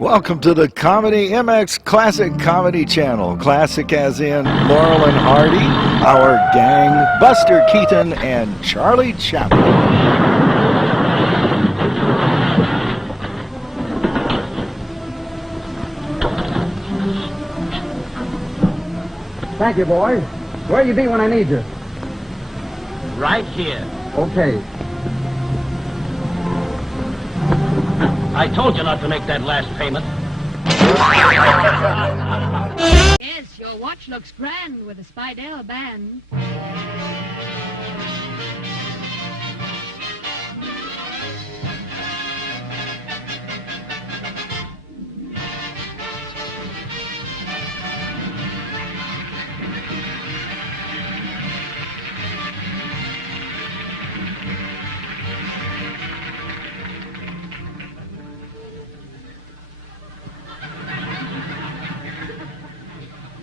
Welcome to the ComedyMX Classic Comedy Channel. Classic as in Laurel and Hardy, Our Gang, Buster Keaton, and Charlie Chaplin. Thank you, boys. Where you be when I need you? Right here. Okay. I told you not to make that last payment. Yes, your watch looks grand with a Spidell band.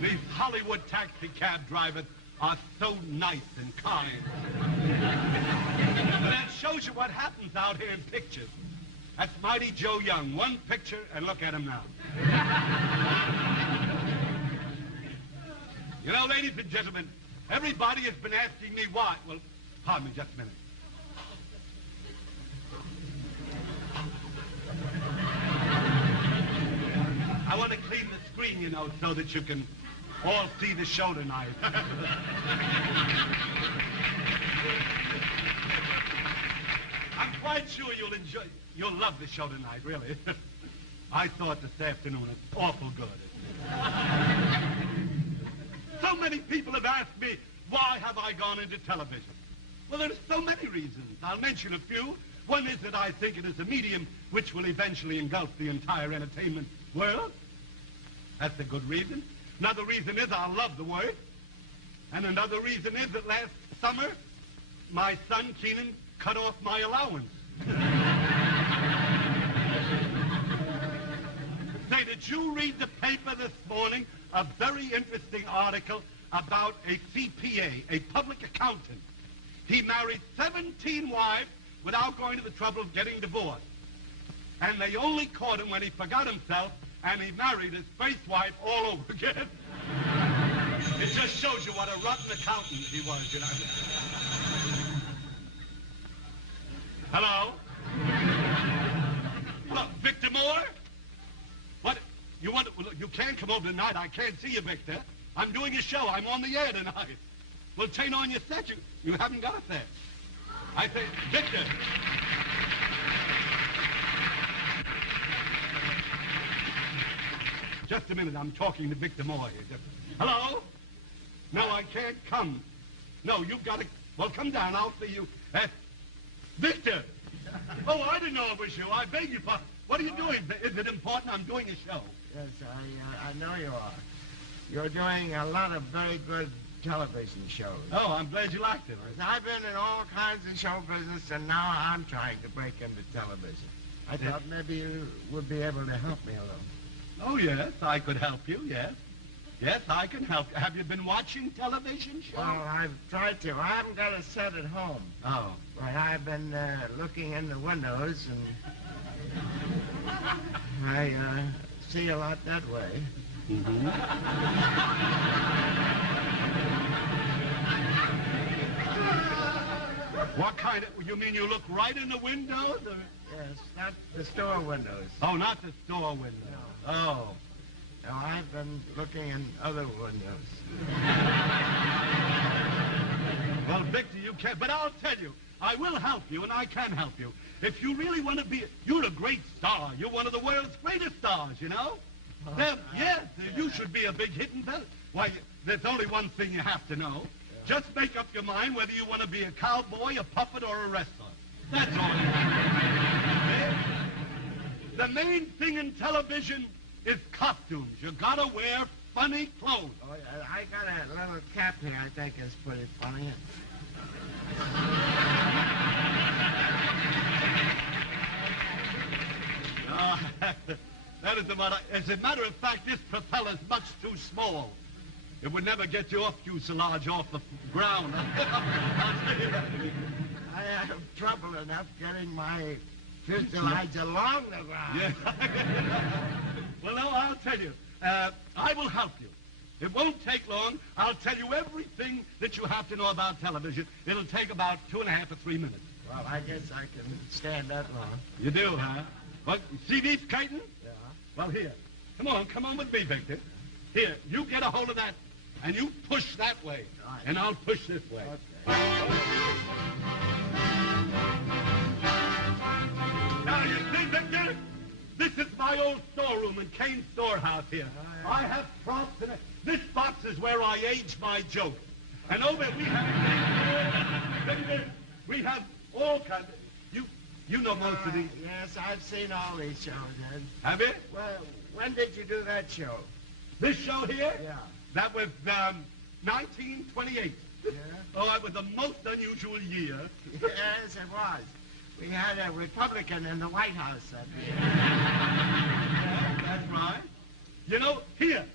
These Hollywood taxi cab drivers are so nice and kind. But that shows you what happens out here in pictures. That's Mighty Joe Young. One picture, and look at him now. You know, ladies and gentlemen, everybody has been asking me why. Well, pardon me just a minute. I want to clean the screen, you know, so that you can all see the show tonight. I'm quite sure you'll love the show tonight, really. I thought this afternoon was awful good. So many people have asked me, why have I gone into television? Well, there's so many reasons. I'll mention a few. One is that I think it is a medium which will eventually engulf the entire entertainment world. That's a good reason. Another reason is I love the work. And another reason is that last summer, my son Keenan cut off my allowance. Say, did you read the paper this morning? A very interesting article about a CPA, a public accountant. He married 17 wives without going to the trouble of getting divorced. And they only caught him when he forgot himself and he married his first wife all over again. It just shows you what a rotten accountant he was, you know. Hello? Well, Victor Moore? What? You can't come over tonight. I can't see you, Victor. I'm doing a show. I'm on the air tonight. Well, turn on your set. You haven't got it there. I say, Victor. Just a minute, I'm talking to Victor Moore here. Hello? No, I can't come. No, you've got to... Well, come down, I'll see you. Victor! Oh, I didn't know it was you. I beg your pardon. What are you doing? Is it important? I'm doing a show. Yes, I know you are. You're doing a lot of very good television shows. Oh, I'm glad you liked it. I've been in all kinds of show business, and now I'm trying to break into television. I thought maybe you would be able to help me a little. Oh, yes, I could help you, yes. Yes, I can help you. Have you been watching television shows? Well, I've tried to. I haven't got a set at home. Oh. But I've been looking in the windows, and I see a lot that way. Mm-hmm. What kind of... You mean you look right in the windows? Or? Yes, not the store windows. Oh, not the store windows. No. Oh. No, I've been looking in other windows. Well, Victor, you can't... But I'll tell you, I will help you, and I can help you. If you really want to be... You're a great star. You're one of the world's greatest stars, you know? Yes, you should be a big hit in film. Why, there's only one thing you have to know. Just make up your mind whether you want to be a cowboy, a puppet, or a wrestler. That's all you have. The main thing in television is costumes. You gotta wear funny clothes. Oh, yeah, I got a little cap here I think is pretty funny. That is the matter. As a matter of fact, this propeller's much too small. It would never get your fuselage off the ground. I have trouble enough getting my fuselage along the ground. Yeah. Well, no, I'll tell you. I will help you. It won't take long. I'll tell you everything that you have to know about television. It'll take about 2.5 or 3 minutes. Well, I guess I can stand that long. You do, huh? Well, see these curtains? Yeah. Well, here. Come on with me, Victor. Here, you get a hold of that, and you push that way. Right. And I'll push this way. Okay. Now, you see, Victor? This is my old storeroom in Kane's storehouse here. I have props in it. This box is where I age my joke. And over we have all kinds of... You know most of these. Yes, I've seen all these shows, Ed. Have you? Well, when did you do that show? This show here? Yeah. That was 1928. Yeah? Oh, it was a most unusual year. Yes, it was. We had a Republican in the White House that year. Yeah, that's right. You know, here,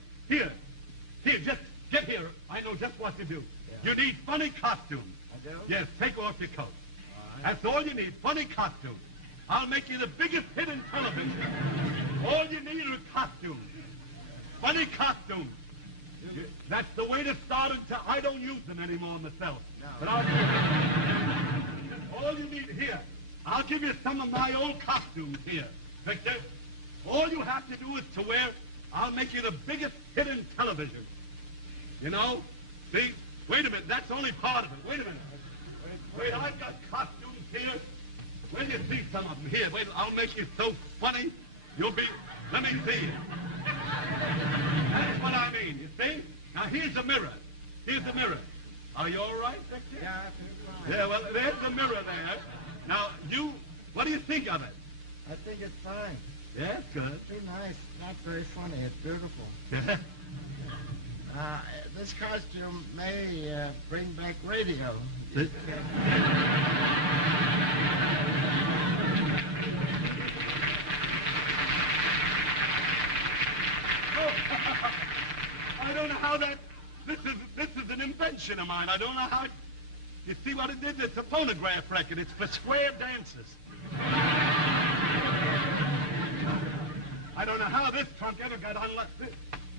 just get here. I know just what to do. Yeah. You need funny costumes. I do? Yes, take off your coat. All right. That's all you need, funny costumes. I'll make you the biggest hit in television. All you need are costumes. Funny costumes. That's the way to start until I don't use them anymore myself. No. But all you need here, I'll give you some of my old costumes here, Victor. All you have to do is to wear, I'll make you the biggest hit in television. You know? See? Wait a minute, that's only part of it. Wait a minute. Wait, I've got costumes here. Where do you see some of them? Here, wait, I'll make you so funny, you'll be, let me see you. That's what I mean, you see? Now, here's a mirror. Here's the mirror. Are you all right, Victor? Yeah, I feel fine. Yeah, well, there's the mirror there. Now, what do you think of it? I think it's fine. Yeah, it's good. It's nice. Not very funny. It's beautiful. Yeah. This costume may bring back radio. I don't know how that... This is an invention of mine. I don't know how... You see what it did? It's a phonograph record. It's for square dancers. I don't know how this trunk ever got unlocked.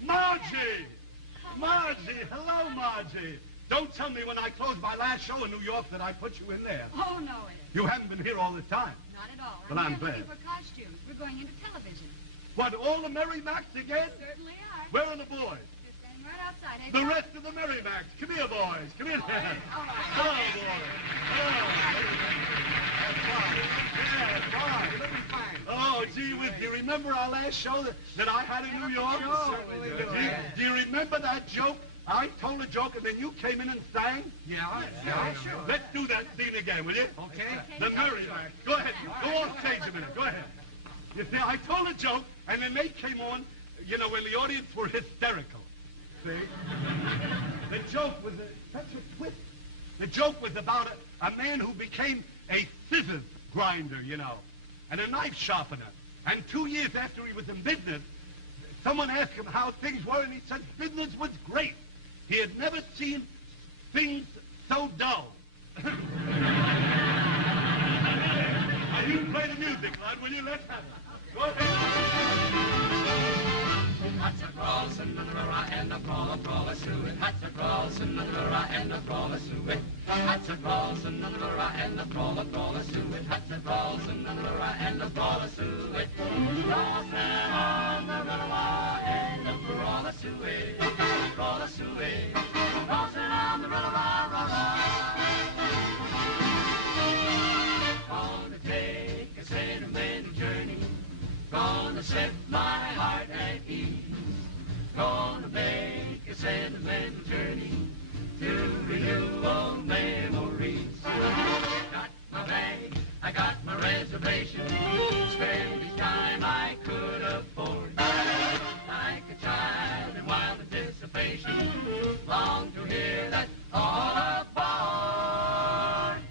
Margie! Margie! Hello, Margie! Don't tell me when I closed my last show in New York that I put you in there. Oh, no, Ed. You haven't been here all this time. Not at all. Well, I'm here glad. looking for costumes. We're going into television. What, all the Merry Macs again? Certainly are. Where are the boys? They're standing right outside. Ed. The rest of the Merry Macs. Come here, boys. Come here. All right. Hello, boys. That's fine. Yeah, fine. Oh, gee whiz, do you remember our last show that I had in New York? Certainly do. Do you remember that joke? I told a joke and then you came in and sang? Yeah, sure. Let's do that scene again, will you? Okay. The Merry Macs. Go ahead. Go off stage a minute. Go ahead. You see, I told a joke and then they came on, you know, when the audience were hysterical. See? The joke was such a twist. The joke was about a man who became a scissors grinder, you know, and a knife sharpener. And 2 years after he was in business, someone asked him how things were, and he said business was great. He had never seen things so dull. Now, you play the music, lad, will you? Let's have it. Go ahead. Hats a crawl, Cinderella, and a crawl, suet. Hats a crawl, Cinderella, and a crawl, suet. Hats a crawl, Cinderella, and a crawl, suet. Hats a crawl, Cinderella, and a crawl, suet. Crossing on the River and a crawl, suet. Crawl, suet. Crossing on the River, Gonna take a sentimental journey. Gonna set my heart at ease. Gonna make a sentimental journey to renew old memories. Got my bag, I got my reservation. Spend each time I could afford. Like a child in wild anticipation. Long to hear that all aboard.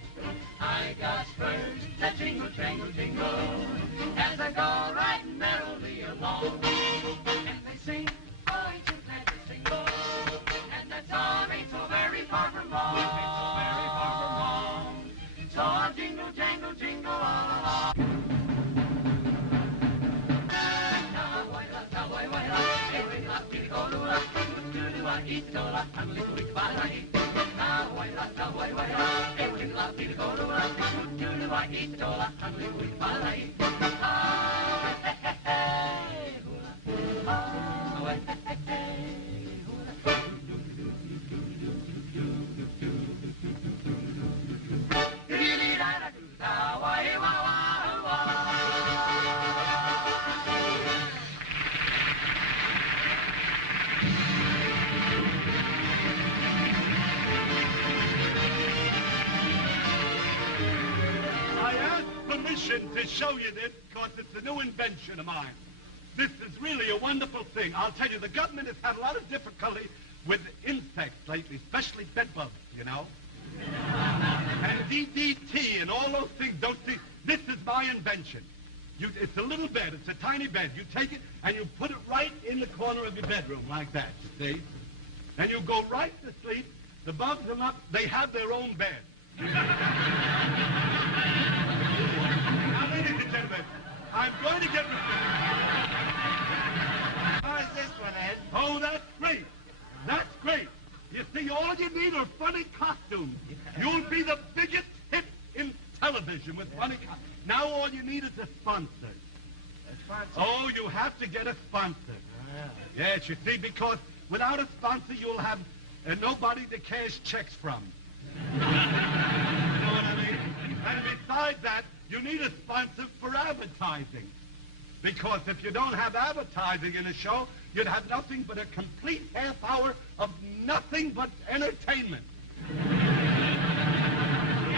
I got spurs that jingle, jangle, jingle. As I go riding merrily along. And they sing, oh, ain't you glad to single? And that song ain't so very far from wrong. Ain't so very far from wrong. So I'll jingle, jangle, jingle all along. Cowboy, To show you this because it's a new invention of mine. This is really a wonderful thing. I'll tell you, the government has had a lot of difficulty with insects lately, especially bed bugs, you know. And DDT and all those things. Don't see. This is my invention. It's a little bed. It's a tiny bed. You take it and you put it right in the corner of your bedroom like that, you see. And you go right to sleep. The bugs are not, they have their own bed. Now, ladies and gentlemen, I'm going to get rid of How is this one, Ed? Oh, that's great. That's great. You see, all you need are funny costumes. You'll be the biggest hit in television with funny costumes. Now all you need is a sponsor. A sponsor? Oh, you have to get a sponsor. Yeah. Yes, you see, because without a sponsor, you'll have nobody to cash checks from. You know what I mean? And besides that, you need a sponsor for advertising. Because if you don't have advertising in a show, you'd have nothing but a complete half hour of nothing but entertainment. The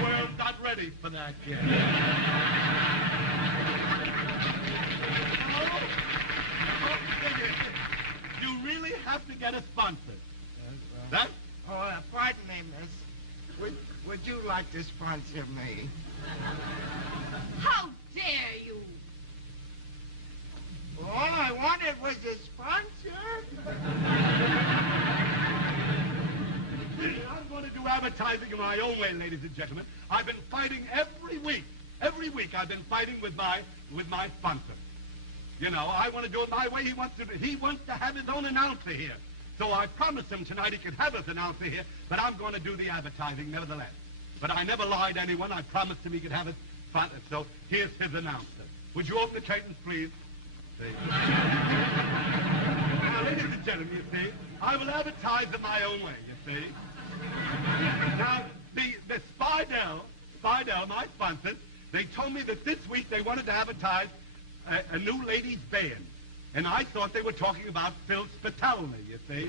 world's not ready for that yet. You really have to get a sponsor. That? Oh, pardon me, miss. Would you like to sponsor me? How dare you? Well, all I wanted was a sponsor. I'm going to do advertising in my own way, ladies and gentlemen. I've been fighting every week. Every week I've been fighting with my sponsor. You know, I want to do it my way. He wants to have his own announcer here. So I promised him tonight he could have his announcer here, but I'm going to do the advertising nevertheless. But I never lied to anyone. I promised him he could have his sponsor. So here's his announcer. Would you open the curtains, please? See? Now, ladies and gentlemen, you see, I will advertise in my own way, you see. Now, the Spidell, my sponsors, they told me that this week they wanted to advertise a new ladies' band. And I thought they were talking about Phil Spitali, you see.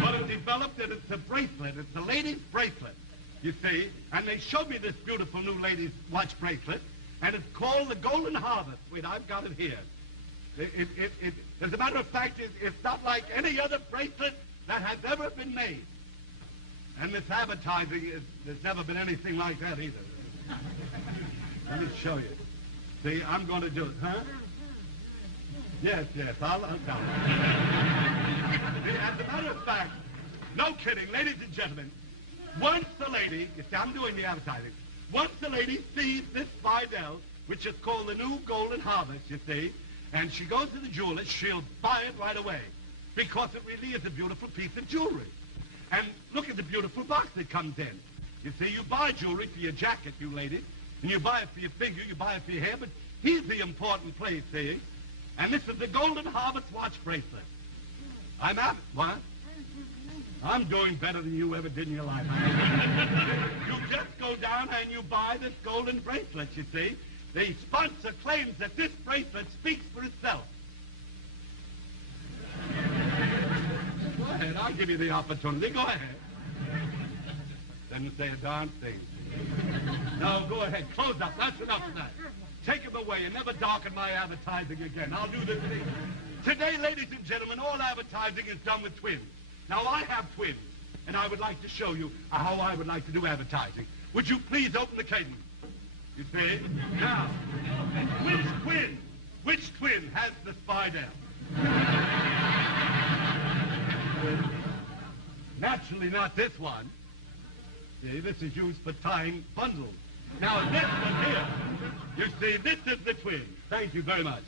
But it developed that it's a bracelet. It's a ladies' bracelet, you see. And they showed me this beautiful new ladies' watch bracelet. And it's called the Golden Harvest. Wait, I've got it here. As a matter of fact, it's not like any other bracelet that has ever been made. And this advertising, there's never been anything like that either. Let me show you. See, I'm going to do it, huh? Yes, I'll tell you. As a matter of fact, no kidding, ladies and gentlemen, once the lady, you see, I'm doing the advertising, once the lady sees this Spidell, which is called the new Golden Harvest, you see, and she goes to the jeweler, she'll buy it right away, because it really is a beautiful piece of jewelry. And look at the beautiful box that comes in. You see, you buy jewelry for your jacket, you ladies, and you buy it for your finger, you buy it for your hair, but here's the important place, see? And this is the Golden Harvest watch bracelet. I'm at it. What? I'm doing better than you ever did in your life. You just go down and you buy this golden bracelet, you see. The sponsor claims that this bracelet speaks for itself. Go ahead, I'll give you the opportunity. Go ahead. Didn't say a darn thing. No, go ahead. Close up. That's enough of that. Take him away and never darken my advertising again. I'll do this thing. Today, ladies and gentlemen, all advertising is done with twins. Now, I have twins, and I would like to show you how I would like to do advertising. Would you please open the curtain? You see? Now, which twin has the Spidell? Naturally not this one. See, this is used for tying bundles. Now, this one here, you see, this is the twin. Thank you very much.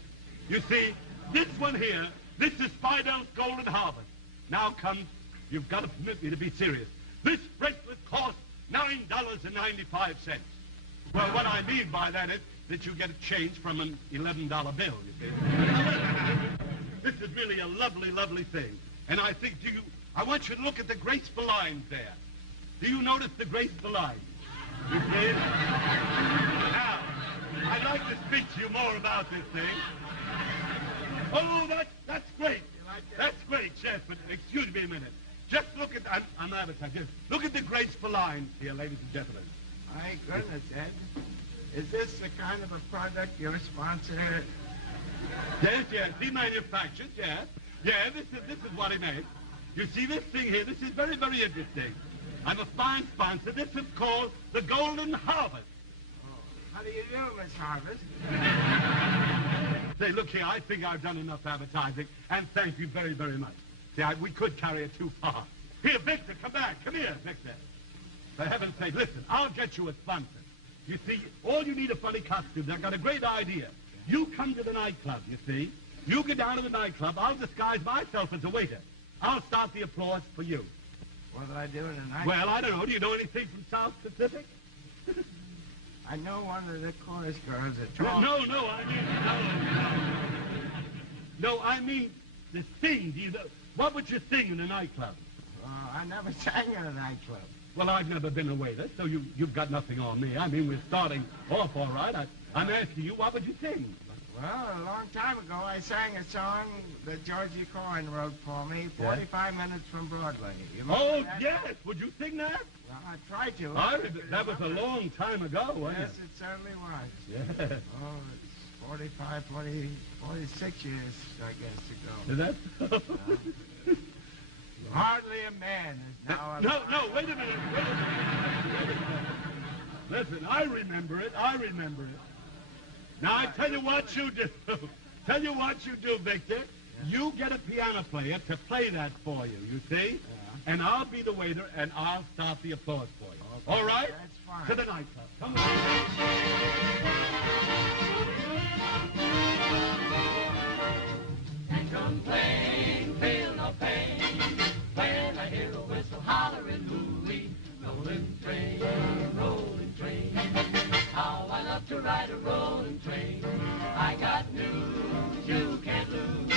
You see, this one here, this is Spidell's Golden Harvest. Now comes you've got to permit me to be serious. This bracelet costs $9.95. Well, what I mean by that is that you get a change from an $11 bill, you see. This is really a lovely, lovely thing. And I think, I want you to look at the graceful lines there. Do you notice the graceful lines? You see? Now, I'd like to speak to you more about this thing. Oh, that's great. That's great, Chef, but excuse me a minute. Just look at, I'm advertising. Just look at the graceful lines here, ladies and gentlemen. My goodness, Ed. Is this the kind of a product your sponsor? Yes, he manufactures, yes. Yeah, this is what he makes. You see this thing here, this is very, very interesting. I'm a fine sponsor. This is called the Golden Harvest. Oh, how do you do, Miss Harvest? Say, look here, I think I've done enough advertising, and thank you very, very much. See, we could carry it too far. Here, Victor, come back. Come here, Victor. For heaven's sake, listen, I'll get you a sponsor. You see, all you need are funny costumes. I've got a great idea. You come to the nightclub, you see. You get down to the nightclub. I'll disguise myself as a waiter. I'll start the applause for you. What do I do in a nightclub? Well, I don't know. Do you know anything from South Pacific? I know one of the chorus girls that talks. No, I mean the sing. What would you sing in a nightclub? I never sang in a nightclub. Well, I've never been a waiter, so you've got nothing on me. I mean, we're starting off all right. I'm asking you, what would you sing? Well, a long time ago, I sang a song that Georgie Coyne wrote for me, 45 Minutes from Broadway. You remember that? Yes. Would you sing that? Well, I tried to. That was a long time ago, wasn't Yes, it certainly was. Yeah. Oh, it's 46 years, I guess, ago. Is that? Hardly a man is now alive. No, wait a minute. Listen, I remember it. Now, I tell you what you do. Victor. Yeah. You get a piano player to play that for you, you see? Yeah. And I'll be the waiter, and I'll start the applause for you. Okay. All right? That's fine. To the nightclub. Come on. And complain, feel no pain. When I hear a whistle hollering, hoo-wee, rolling train, rolling train. How I love to ride a rolling train. I got news you can't lose.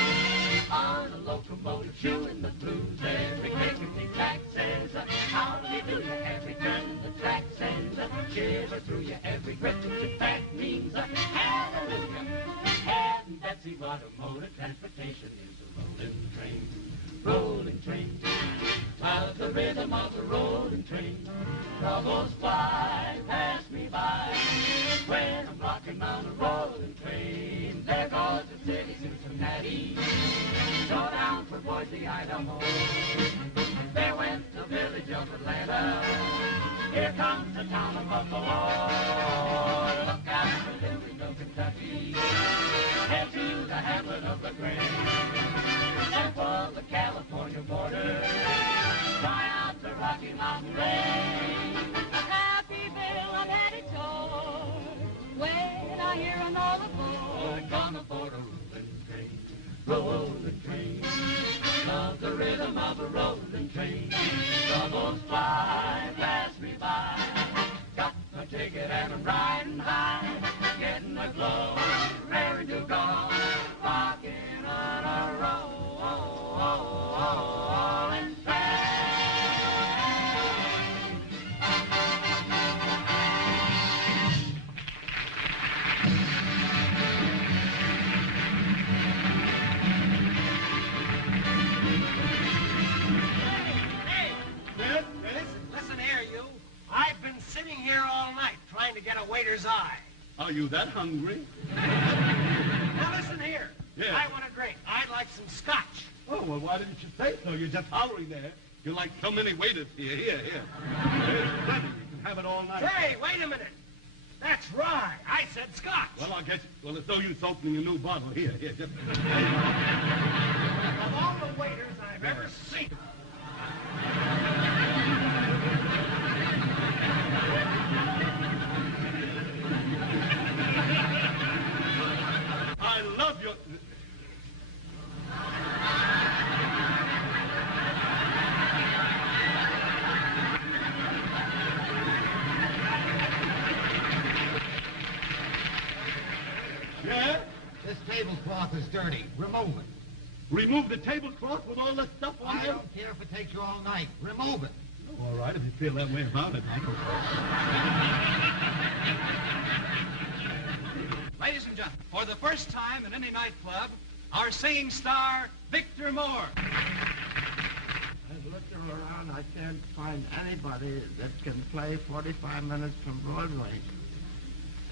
On a locomotive, chewing the blues. Every clickety clack says, hallelujah. Every turn the track sends a shiver through you. Every cricket back means a hallelujah. And Betsy, what a mode of transportation is a rolling train. Rolling train. Love the rhythm of the rolling train. Troubles fly past me by. When I'm rocking on a rolling train, there goes the city Cincinnati. Go down for Boise, Idaho. There went the village of Atlanta. Here comes the town of Buffalo. Look out for Louisville, Kentucky. Head to the hamlet of La Grange. And for the California border. Try out the Rocky Mountain Range. Happy Bill, I'm headed toward when I hear another board. Gonna board a rolling train, rolling train. Love the rhythm of a rolling train. Troubles fly past me by. Got my ticket and I'm riding high. Getting the glow, raring to go. Rocking on a rolling train. Listen here, you. I've been sitting here all night trying to get a waiter's eye. Are you that hungry? Now listen here. Yeah. I want a drink. I'd like some scotch. Oh, well, why didn't you say so? You're just hollering there. You're like so many waiters here. Here. There's plenty. You can have it all night. Hey, wait a minute. That's rye. I said scotch. Well, I'll get you. Well, it's no use opening a new bottle. Here, just... Of all the waiters I've ever seen. I love your... tablecloth is dirty. Remove it. Remove the tablecloth with all that stuff on I it? don't care if it takes you all night. Remove it. Oh, all right, if you feel that way about it. Ladies and gentlemen, for the first time in any nightclub, our singing star, Victor Moore. I've looked all around. I can't find anybody that can play 45 minutes from Broadway.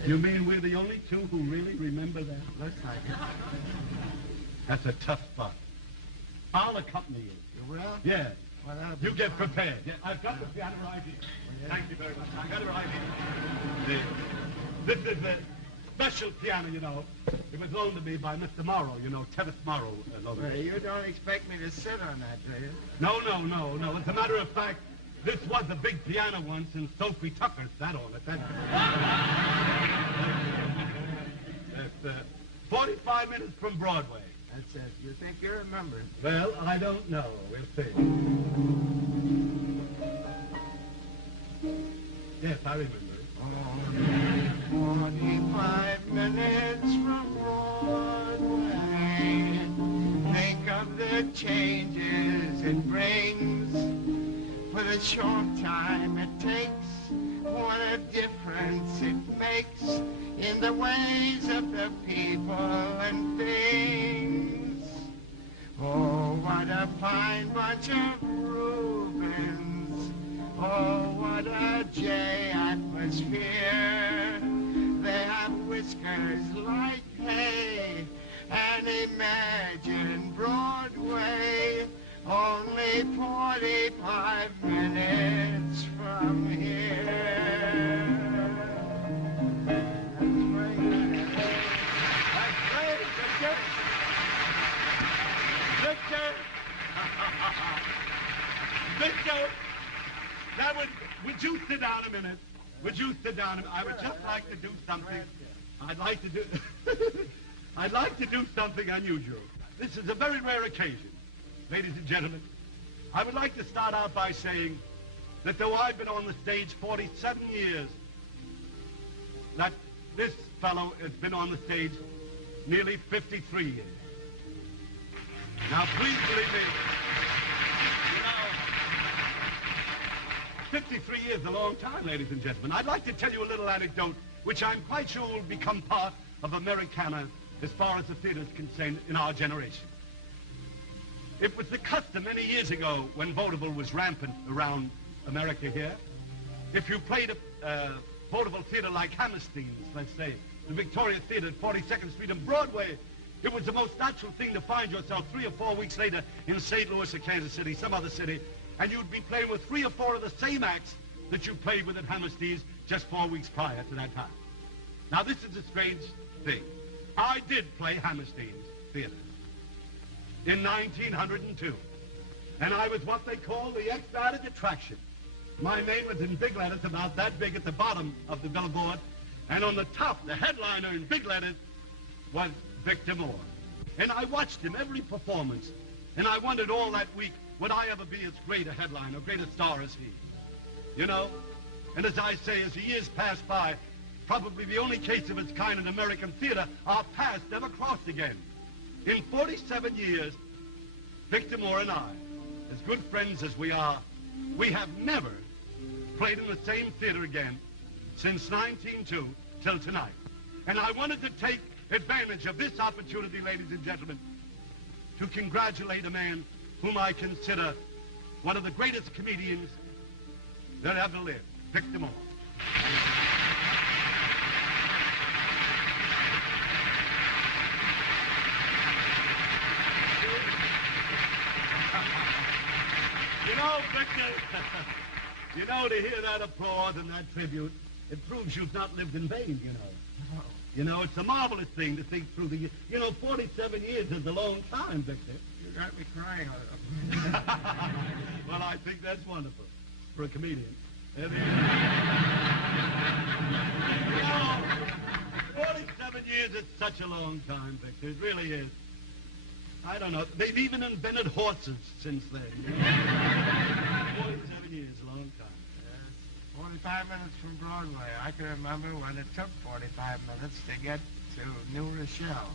You mean we're the only two who really remember that? Looks like it. That's a tough spot. I'll accompany you. You will? Yeah. Well, that'll be You get fine. prepared. Yeah, I've got the piano right here. Thank you very much. I got it right here. This is the special piano, you know. It was loaned to me by Mr. Morrow, you know, Tevis Morrow. Well, you don't expect me to sit on that, do you? No. As a matter of fact, this was a big piano once, and Sophie Tucker sat on it. That's 45 minutes from Broadway. That's it. You think you remember it? Well, I don't know. We'll see. Yes, I remember it. Only 45 minutes from Broadway. Think of the changes it brings. For the short time it takes, what a difference it makes in the ways of the people and things. Oh, what a fine bunch of Rubens. Oh, what a J atmosphere. They have whiskers like hay. And imagine Broadway only 45 minutes from here. That's great, Victor. Victor, would you sit down a minute? Would you sit down? I would just like to do something. I'd like to do something unusual. This is a very rare occasion. Ladies and gentlemen, I would like to start out by saying that though I've been on the stage 47 years, that this fellow has been on the stage nearly 53 years. Now, please believe me, 53 years is a long time, ladies and gentlemen. I'd like to tell you a little anecdote, which I'm quite sure will become part of Americana as far as the theater is concerned in our generation. It was the custom many years ago when vaudeville was rampant around America here. If you played a vaudeville theater like Hammerstein's, let's say, the Victoria Theater at 42nd Street and Broadway, it was the most natural thing to find yourself 3 or 4 weeks later in St. Louis or Kansas City, some other city, and you'd be playing with 3 or 4 of the same acts that you played with at Hammerstein's just 4 weeks prior to that time. Now, this is a strange thing. I did play Hammerstein's Theater in 1902, and I was what they call the excited attraction. My name was in big letters, about that big at the bottom of the billboard, and on the top, the headliner in big letters was Victor Moore. And I watched him every performance, and I wondered all that week, would I ever be as great a headliner, great a star as he? You know? And as I say, as the years pass by, probably the only case of its kind in American theater, our paths never crossed again. In 47 years, Victor Moore and I, as good friends as we are, we have never played in the same theater again since 1902 till tonight. And I wanted to take advantage of this opportunity, ladies and gentlemen, to congratulate a man whom I consider one of the greatest comedians that ever lived, Victor Moore. You know, Victor, you know, to hear that applause and that tribute, it proves you've not lived in vain, you know. You know, it's a marvelous thing to think through the, 47 years is a long time, Victor. You got me crying. Well, I think that's wonderful for a comedian. 47 years is such a long time, Victor. It really is. I don't know. They've even invented horses since then. 47 years, a long time. Yes. 45 minutes from Broadway. I can remember when it took 45 minutes to get to New Rochelle.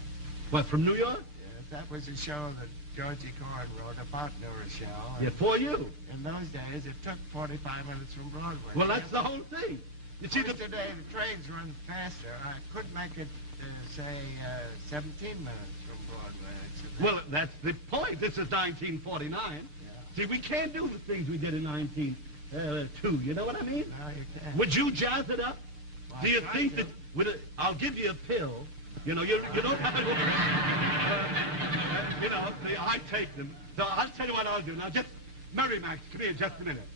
What, from New York? Yes, that was a show that Georgie Corn wrote about New Rochelle. Yeah, for you. In those days, it took 45 minutes from Broadway. Well, that's the whole thing. You see, today the trains run faster. I could make it, say, 17 minutes from Broadway. Well, that's the point. This is 1949. Yeah. See, we can't do the things we did in 1902. You know what I mean? No, you can't. Would you jazz it up? Well, do you think that... I'll give you a pill. You know, you don't have to... you know, see, I take them. So I'll tell you what I'll do. Now, just... Mary Max, come here just a minute.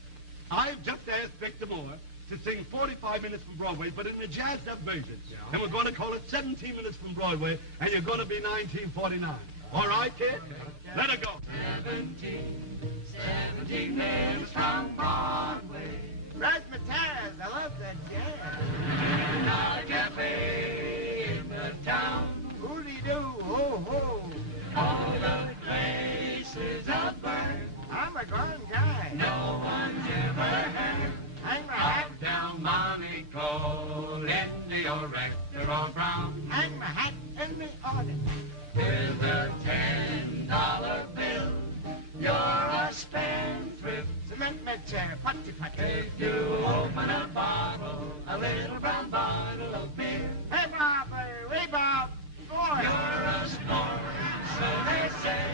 I've just asked Victor Moore to sing 45 minutes from Broadway, but in a jazzed-up version. Yeah. And we're going to call it 17 minutes from Broadway, and you're going to be 1949. All right, kid? Okay. Let her go. 17 minutes from Broadway. Razzmatazz, I love that jazz. Not a cafe in the town. Hooty-doo, ho-ho. All the places are burned. I'm a grand guy. No one's ever heard. Hang my hat. Up down Monte Cole into your rector or brown. Hang my hat in the audience. Here's a $10 bill. You're a spendthrift. Cement med chair, putty-putty. If you open a bottle, a little brown bottle of beer. Hey, Bob, hey, Bob. Boy. You're a sport, so they say.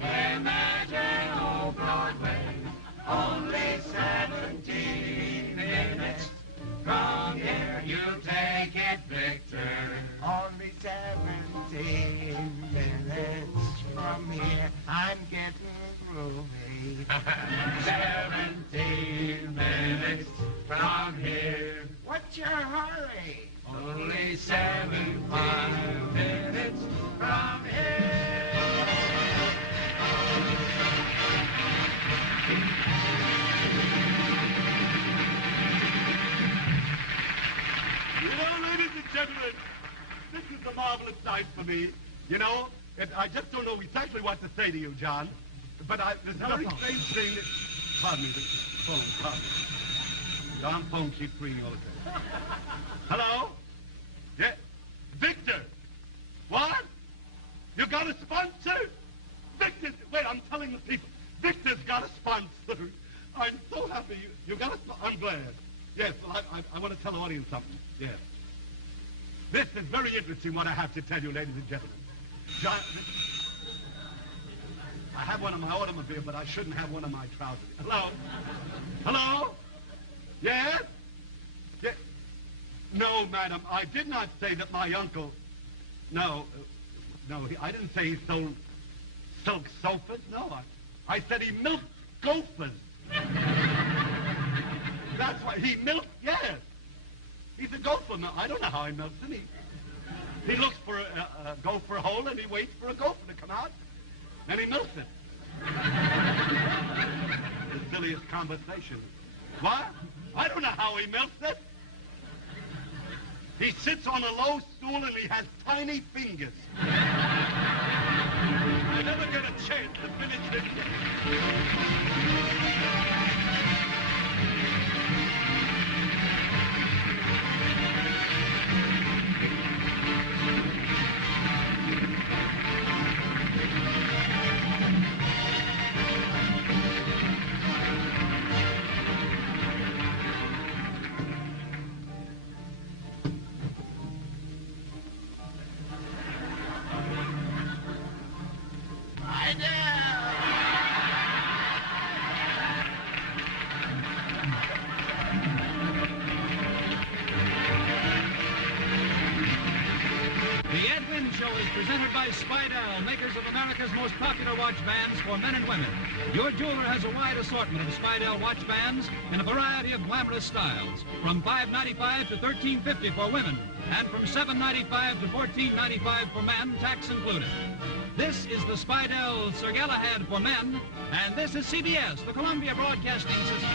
Imagine old Broadway, only 17 minutes from here. You take it, Victor. Only 17 minutes from here. I'm getting groovy. 17 minutes from here. What's your hurry? Only 75 minutes from here. You know, ladies and gentlemen, this is a marvelous night for me. You know, I just don't know exactly what to say to you, John. But there's a very strange thing that... Pardon me, the phone, pardon me. John's phone keeps ringing all the time. Hello? Yeah? Victor! What? You got a sponsor? Victor, wait, I'm telling the people. Victor's got a sponsor. I'm so happy you got a sponsor. I'm glad. Yes, well, I want to tell the audience something. Yes. This is very interesting, what I have to tell you, ladies and gentlemen. John, I have one in my automobile, but I shouldn't have one in my trousers. Hello? Hello? Yes? Yes? No, madam, I did not say that my uncle... No, I didn't say he sold silk sofas. No, I said he milked gophers. That's why he milks, yes. He's a gopher. I don't know how he milks them. He looks for a gopher hole and he waits for a gopher to come out, and he milks it. The silliest conversation. What? I don't know how he milks it. He sits on a low stool and he has tiny fingers. I never get a chance to finish his game. The Ed Wynn Show is presented by Spidell, makers of America's most popular watch bands for men and women. Your jeweler has a wide assortment of Spidell watch bands in a variety of glamorous styles, from $5.95 to $13.50 for women, and from $7.95 to $14.95 for men, tax included. This is the Spidell Sir Galahad for men, and this is CBS, the Columbia Broadcasting System.